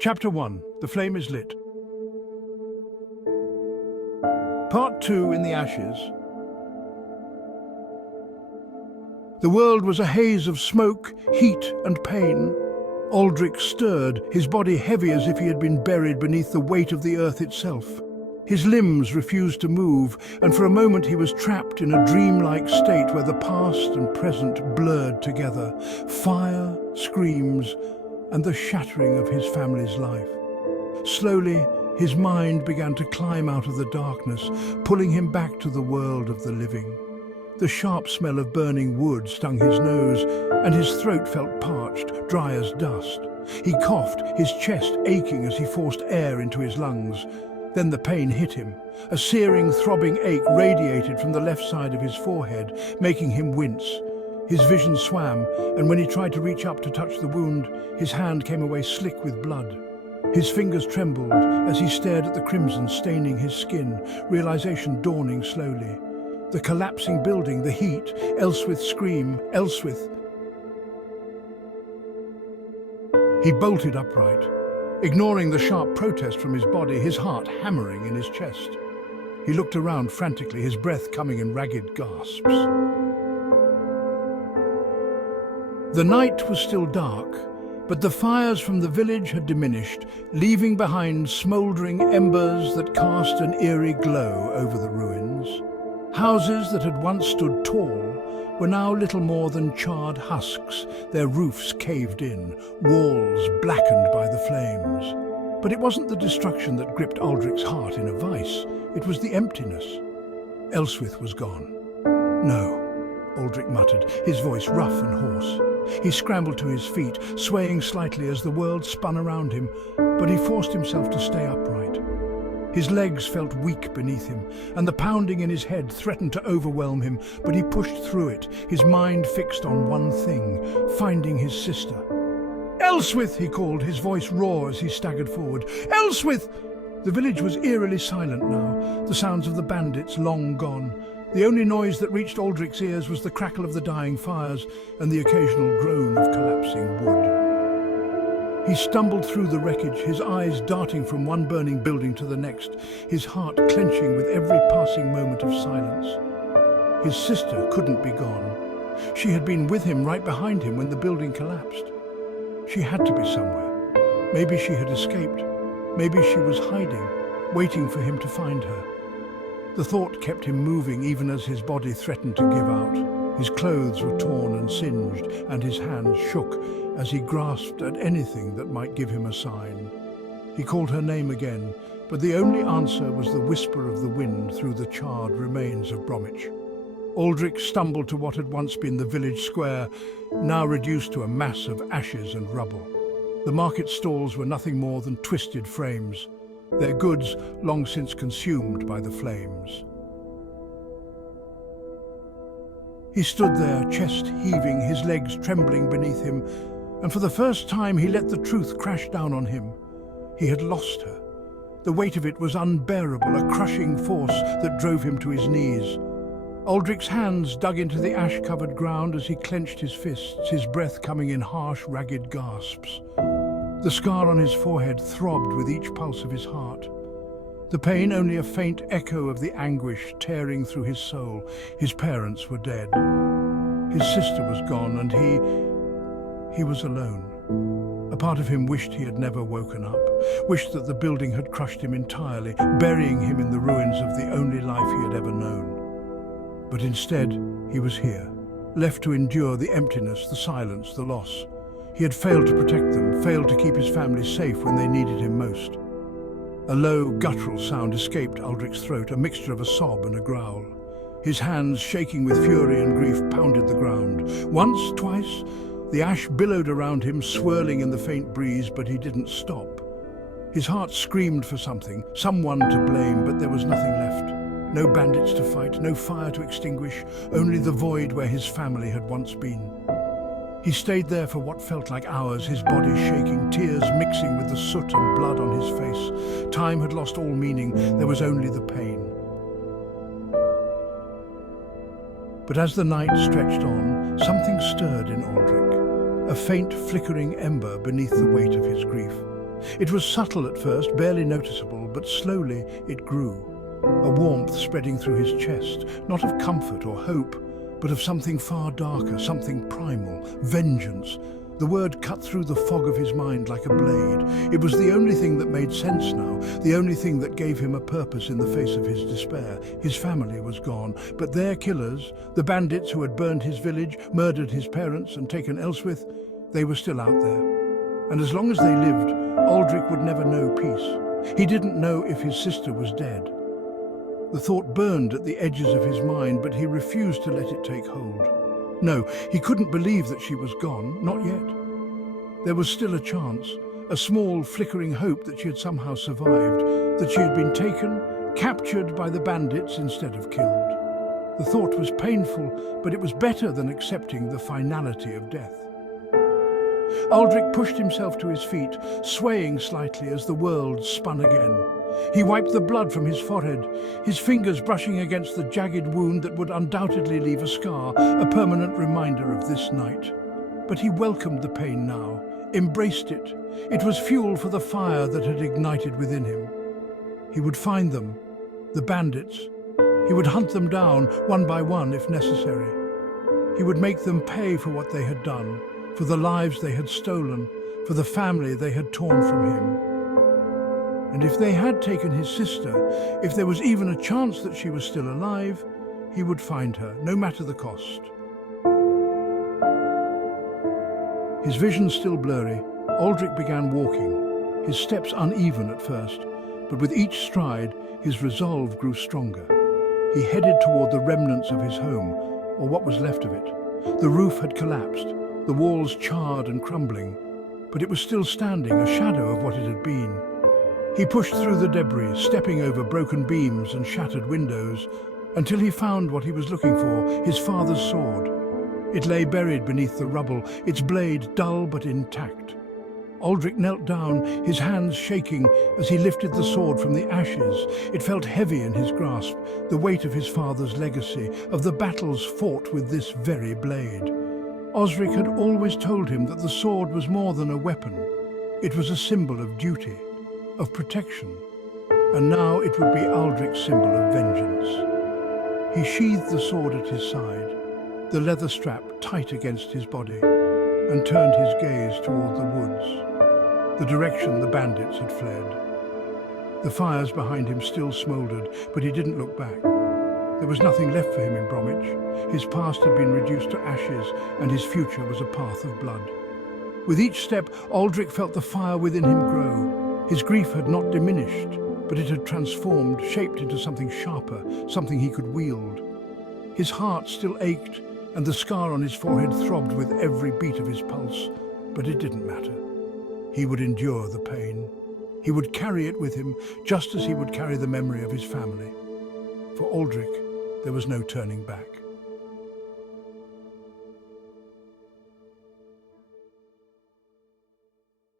Chapter 1. The Flame is Lit. Part 2. In the Ashes. The world was a haze of smoke, heat and pain. Aldric stirred, his body heavy as if he had been buried beneath the weight of the earth itself. His limbs refused to move, and for a moment he was trapped in a dreamlike state where the past and present blurred together. Fire, screams, and the shattering of his family's life. Slowly, his mind began to climb out of the darkness, pulling him back to the world of the living. The sharp smell of burning wood stung his nose, and his throat felt parched, dry as dust. He coughed, his chest aching as he forced air into his lungs. Then the pain hit him. A searing, throbbing ache radiated from the left side of his forehead, making him wince. His vision swam, and when he tried to reach up to touch the wound, his hand came away slick with blood. His fingers trembled as he stared at the crimson staining his skin, realization dawning slowly. The collapsing building, the heat, Elswyth's scream, Elswyth. He bolted upright, ignoring the sharp protest from his body, his heart hammering in his chest. He looked around frantically, his breath coming in ragged gasps. The night was still dark, but the fires from the village had diminished, leaving behind smouldering embers that cast an eerie glow over the ruins. Houses that had once stood tall were now little more than charred husks, their roofs caved in, walls blackened by the flames. But it wasn't the destruction that gripped Aldric's heart in a vice, it was the emptiness. Elswyth was gone. No, Aldric muttered, his voice rough and hoarse. He scrambled to his feet, swaying slightly as the world spun around him, but he forced himself to stay upright. His legs felt weak beneath him, and the pounding in his head threatened to overwhelm him, but he pushed through it, his mind fixed on one thing, finding his sister. "Elswyth!" he called, his voice raw as he staggered forward. "Elswyth!" The village was eerily silent now, the sounds of the bandits long gone. The only noise that reached Aldric's ears was the crackle of the dying fires and the occasional groan of collapsing wood. He stumbled through the wreckage, his eyes darting from one burning building to the next, his heart clenching with every passing moment of silence. His sister couldn't be gone. She had been with him right behind him when the building collapsed. She had to be somewhere. Maybe she had escaped. Maybe she was hiding, waiting for him to find her. The thought kept him moving even as his body threatened to give out. His clothes were torn and singed, and his hands shook as he grasped at anything that might give him a sign. He called her name again, but the only answer was the whisper of the wind through the charred remains of Bromwich. Aldric stumbled to what had once been the village square, now reduced to a mass of ashes and rubble. The market stalls were nothing more than twisted frames, their goods long since consumed by the flames. He stood there, chest heaving, his legs trembling beneath him, and for the first time he let the truth crash down on him. He had lost her. The weight of it was unbearable, a crushing force that drove him to his knees. Aldric's hands dug into the ash-covered ground as he clenched his fists, his breath coming in harsh, ragged gasps. The scar on his forehead throbbed with each pulse of his heart. The pain only a faint echo of the anguish tearing through his soul. His parents were dead. His sister was gone, and he was alone. A part of him wished he had never woken up, wished that the building had crushed him entirely, burying him in the ruins of the only life he had ever known. But instead, he was here, left to endure the emptiness, the silence, the loss. He had failed to protect them, failed to keep his family safe when they needed him most. A low, guttural sound escaped Aldric's throat, a mixture of a sob and a growl. His hands, shaking with fury and grief, pounded the ground. Once, twice, the ash billowed around him, swirling in the faint breeze, but he didn't stop. His heart screamed for something, someone to blame, but there was nothing left. No bandits to fight, no fire to extinguish, only the void where his family had once been. He stayed there for what felt like hours, his body shaking, tears mixing with the soot and blood on his face. Time had lost all meaning, there was only the pain. But as the night stretched on, something stirred in Aldric, a faint flickering ember beneath the weight of his grief. It was subtle at first, barely noticeable, but slowly it grew. A warmth spreading through his chest, not of comfort or hope, but of something far darker, something primal, vengeance. The word cut through the fog of his mind like a blade. It was the only thing that made sense now, the only thing that gave him a purpose in the face of his despair. His family was gone, but their killers, the bandits who had burned his village, murdered his parents and taken Elswyth, they were still out there. And as long as they lived, Aldric would never know peace. He didn't know if his sister was dead. The thought burned at the edges of his mind, but he refused to let it take hold. No, he couldn't believe that she was gone, not yet. There was still a chance, a small flickering hope that she had somehow survived, that she had been taken, captured by the bandits instead of killed. The thought was painful, but it was better than accepting the finality of death. Aldric pushed himself to his feet, swaying slightly as the world spun again. He wiped the blood from his forehead, his fingers brushing against the jagged wound that would undoubtedly leave a scar, a permanent reminder of this night. But he welcomed the pain now, embraced it. It was fuel for the fire that had ignited within him. He would find them, the bandits. He would hunt them down, one by one if necessary. He would make them pay for what they had done, for the lives they had stolen, for the family they had torn from him. And if they had taken his sister, if there was even a chance that she was still alive, he would find her, no matter the cost. His vision still blurry, Aldric began walking, his steps uneven at first, but with each stride, his resolve grew stronger. He headed toward the remnants of his home, or what was left of it. The roof had collapsed, the walls charred and crumbling, but it was still standing, a shadow of what it had been. He pushed through the debris, stepping over broken beams and shattered windows, until he found what he was looking for, his father's sword. It lay buried beneath the rubble, its blade dull but intact. Aldric knelt down, his hands shaking as he lifted the sword from the ashes. It felt heavy in his grasp, the weight of his father's legacy, of the battles fought with this very blade. Osric had always told him that the sword was more than a weapon. It was a symbol of duty, of protection, and now it would be Aldric's symbol of vengeance. He sheathed the sword at his side, the leather strap tight against his body, and turned his gaze toward the woods, the direction the bandits had fled. The fires behind him still smouldered, but he didn't look back. There was nothing left for him in Bromwich. His past had been reduced to ashes, and his future was a path of blood. With each step, Aldric felt the fire within him grow. His grief had not diminished, but it had transformed, shaped into something sharper, something he could wield. His heart still ached, and the scar on his forehead throbbed with every beat of his pulse, but it didn't matter. He would endure the pain. He would carry it with him, just as he would carry the memory of his family. For Aldric, there was no turning back.